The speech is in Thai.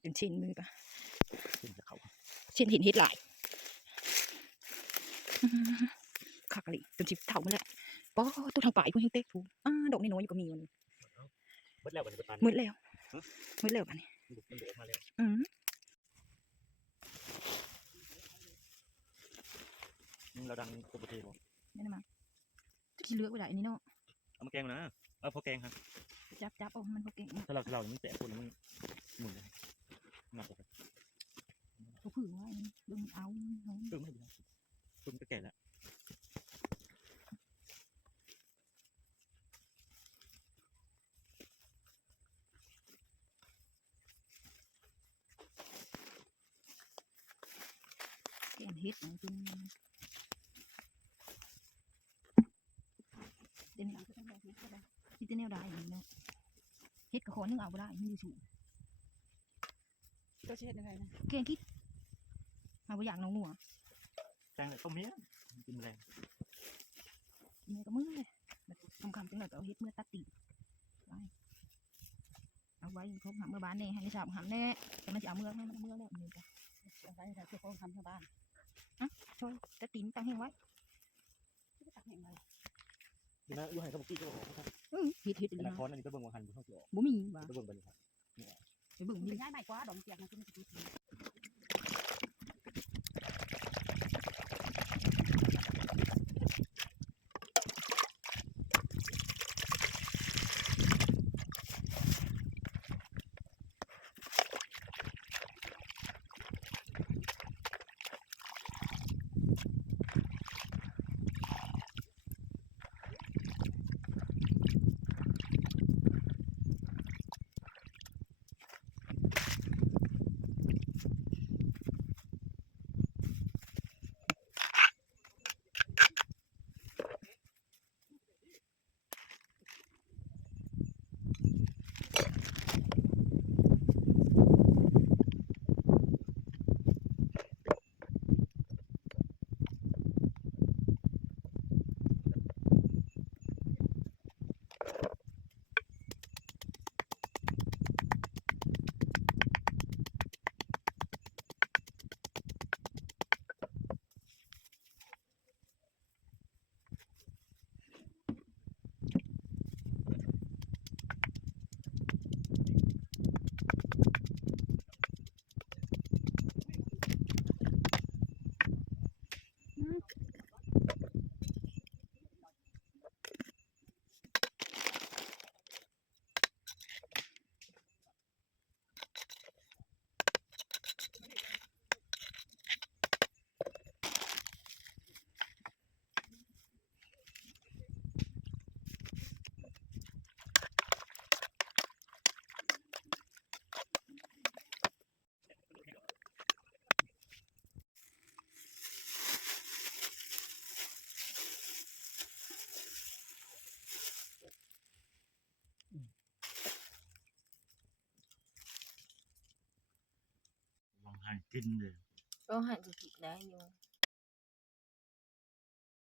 เป็นชิ้นมือปะ ขึ้นจากเขา ชิ้นหินฮิตหลายขากะลิจนชิบเท่ามาแล้วป้อตัวทางป่าอีกพวกเฮงเต๊กถูดอกนี่น้อยอยู่ก็มีวันนี้ เบิดแล้ววันนี้ปัน มืดแล้วมืดแล้วอันนี้ มันเดือดมาแล้ว เราดังตัวประเทศบ่ นี่นะมั้งขี้เลือกไปได้อันนี้เนาะ เอามาแกงนะเอาพอแกงครับ จับโอ้มันก็เก่งมาก ถ้าเรามันแตะคนมันหมุนเลยหนักกว่า เขาผือว่าดึงเอาน้อง ตึ้งไม่ดีตึ้งก็แก่แล้ว แกงเฮ็ดของคุณเดี๋ยวนี้ที่เต้นแนวได้อย่างนี้เนาะเฮ็ดกับขอนึงเอาไปได้ไม่ดูสูง ตัวเช็ดยังไงนะ แกงคิดเอาไปอย่างน้องหัว แกงต้มเนี้ยกินแรง เมื่อก็มือเลยทำคำจังเลยก็เอาเฮ็ดเมื่อตัดตีเอาไว้ครบหาเมื่อบ้านแน่ให้ชาวหามแน่แต่มันจะเอาเมื่อให้มันเมื่อแล้วนี่จ้ะ เอาไว้แต่เพื่อเขาทำชาวบ้าน ช่วยตัดตีนตั้งให้ไว้ ไม่ได้ตักแห่งไร ดีนะยูไฮเขาบอกกี้ก็บอกครับ เฮ็ด เป็น เลย นัก นะ คอนอันนี้ก็เบิ่งว่าหันบุ้งเกี่ยว บ่มีว่ะ ก็เบิ่งไปเลยครับ ไปเบิ่ง มัน นี่ เป็นง่ายใหม่กว่าดอกเปียกมันคือมันจะดี ลองหันกินเลย ก็หันจะกินได้อยู่